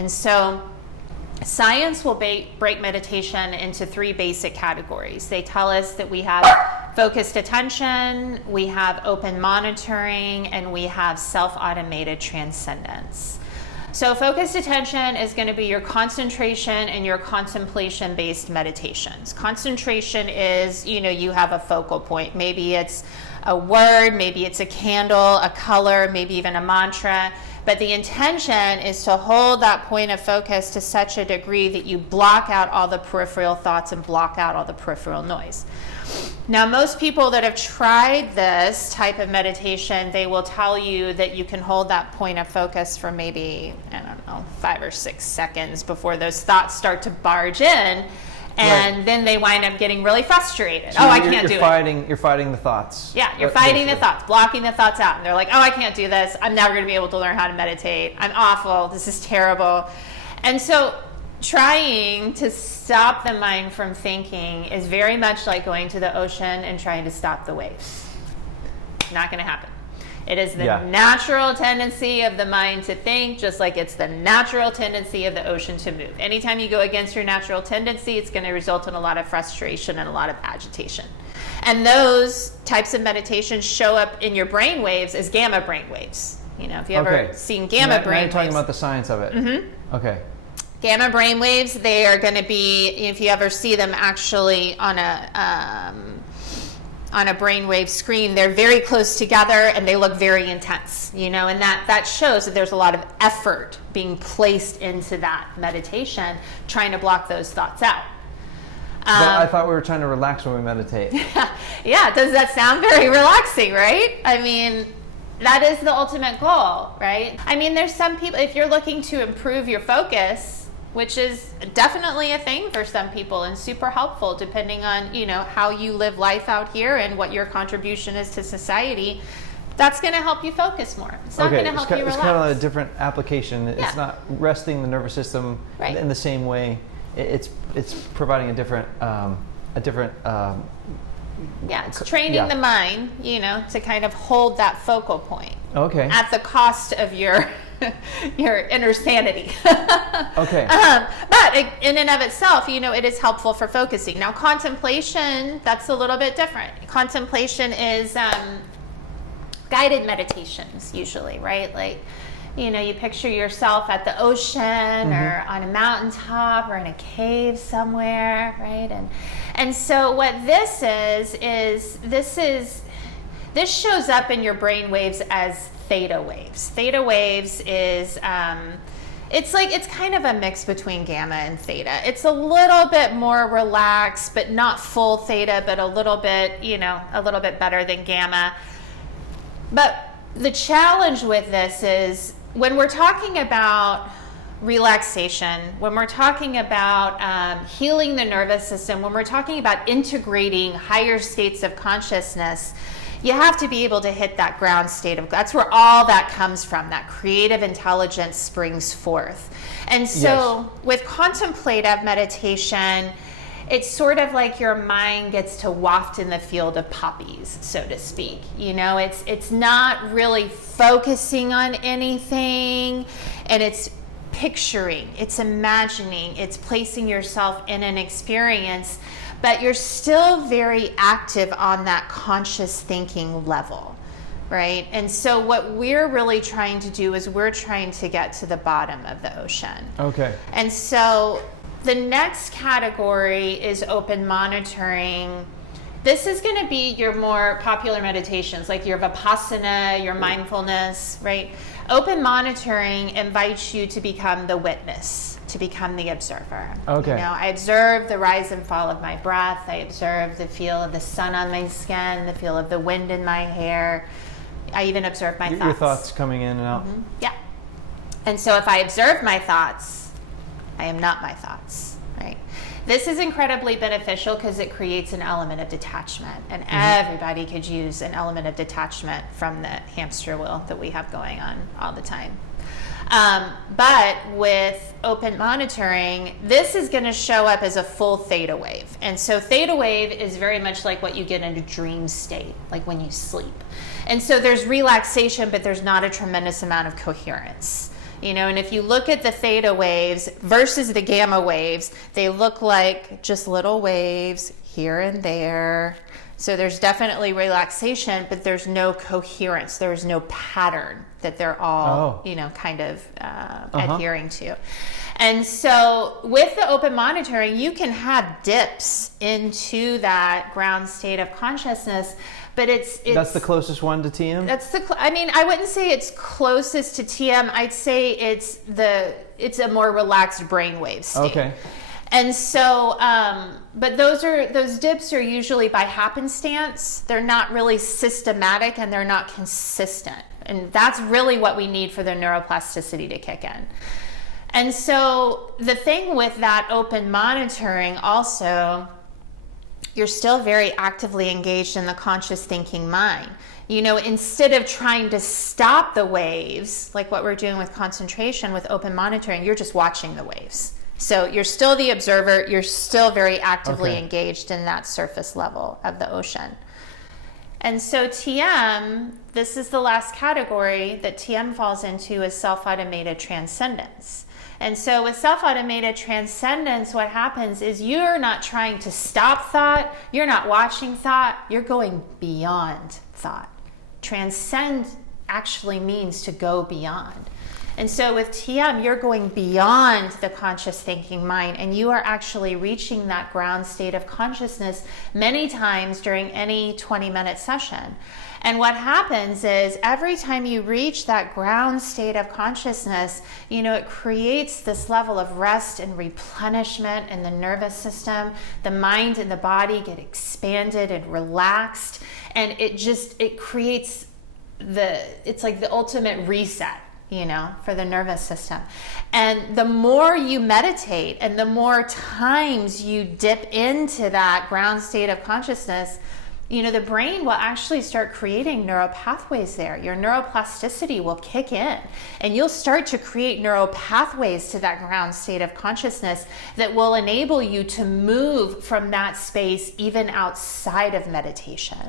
And so science will break meditation into 3 basic categories. They tell us that we have focused attention, we have open monitoring, and we have self-automated transcendence. So focused attention is going to be your concentration and your contemplation-based meditations. Concentration is, you have a focal point. Maybe it's a word, maybe it's a candle, a color, maybe even a mantra. But the intention is to hold that point of focus to such a degree that you block out all the peripheral thoughts and block out all the peripheral noise. Now, most people that have tried this type of meditation, they will tell you that you can hold that point of focus for maybe, 5 or 6 seconds before those thoughts start to barge in. And then they wind up getting really frustrated. So I can't do it. You're fighting the thoughts. Yeah, you're fighting the thoughts, blocking the thoughts out. And they're like, I can't do this. I'm never going to be able to learn how to meditate. I'm awful. This is terrible. And so trying to stop the mind from thinking is very much like going to the ocean and trying to stop the waves. Not going to happen. It is the natural tendency of the mind to think, just like it's the natural tendency of the ocean to move. Anytime you go against your natural tendency, it's going to result in a lot of frustration and a lot of agitation. And those types of meditations show up in your brain waves as gamma brain waves. If you ever seen gamma brain waves. Now you're talking about the science of it. Mm-hmm. Okay. Gamma brain waves, they are going to be, if you ever see them actually on a brainwave screen, they're very close together and they look very intense, and that shows that there's a lot of effort being placed into that meditation, trying to block those thoughts out. But I thought we were trying to relax when we meditate. Yeah, does that sound very relaxing, right? I mean, that is the ultimate goal, right? I mean, there's some people, if you're looking to improve your focus, which is definitely a thing for some people and super helpful depending on, how you live life out here and what your contribution is to society, that's going to help you focus more. It's not going to help you relax. It's kind of a different application. Yeah. It's not resting the nervous system in the same way. It's providing a different it's training the mind, to kind of hold that focal point. Okay. At the cost of your inner sanity. Okay. But in and of itself, it is helpful for focusing. Now, contemplation, that's a little bit different. Contemplation is guided meditations usually, right? Like, you picture yourself at the ocean or on a mountaintop or in a cave somewhere, right? And so what this shows up in your brain waves as theta waves. Theta waves is it's kind of a mix between gamma and theta. It's a little bit more relaxed, but not full theta, but a little bit better than gamma. But the challenge with this is when we're talking about relaxation, when we're talking about healing the nervous system, when we're talking about integrating higher states of consciousness, you have to be able to hit that ground state that's where all that comes from. That creative intelligence springs forth. And so with contemplative meditation, it's sort of like your mind gets to waft in the field of poppies, so to speak. It's not really focusing on anything, and it's picturing, it's imagining, it's placing yourself in an experience, but you're still very active on that conscious thinking level, right? And so what we're really trying to do is we're trying to get to the bottom of the ocean. Okay. And so the next category is open monitoring. This is going to be your more popular meditations, like your Vipassana, your mindfulness, right? Open monitoring invites you to become the witness, to become the observer. Okay. I observe the rise and fall of my breath. I observe the feel of the sun on my skin, the feel of the wind in my hair. I even observe my thoughts. Your thoughts coming in and out. Mm-hmm. Yeah. And so if I observe my thoughts, I am not my thoughts, right? This is incredibly beneficial because it creates an element of detachment, and everybody could use an element of detachment from the hamster wheel that we have going on all the time. But with open monitoring, this is going to show up as a full theta wave. And so theta wave is very much like what you get in a dream state, like when you sleep. And so there's relaxation, but there's not a tremendous amount of coherence. And if you look at the theta waves versus the gamma waves, they look like just little waves here and there. So there's definitely relaxation, but there's no coherence. There's no pattern that they're all, kind of adhering to. And so with the open monitoring, you can have dips into that ground state of consciousness, but it's that's the closest one to TM? I wouldn't say it's closest to TM. I'd say it's a more relaxed brainwave state. Okay. And so, but those dips are usually by happenstance. They're not really systematic and they're not consistent. And that's really what we need for the neuroplasticity to kick in. And so the thing with that open monitoring also, you're still very actively engaged in the conscious thinking mind. Instead of trying to stop the waves, like what we're doing with concentration, with open monitoring, you're just watching the waves. So you're still the observer, you're still very actively engaged in that surface level of the ocean. And so TM, this is the last category that TM falls into, is self-automated transcendence. And so with self-automated transcendence, what happens is you're not trying to stop thought, you're not watching thought, you're going beyond thought. Transcend actually means to go beyond. And so with TM, you're going beyond the conscious thinking mind, and you are actually reaching that ground state of consciousness many times during any 20-minute session. And what happens is every time you reach that ground state of consciousness, it creates this level of rest and replenishment in the nervous system. The mind and the body get expanded and relaxed, and it creates it's like the ultimate reset, for the nervous system. And the more you meditate and the more times you dip into that ground state of consciousness, the brain will actually start creating neural pathways there. Your neuroplasticity will kick in, and you'll start to create neural pathways to that ground state of consciousness that will enable you to move from that space even outside of meditation.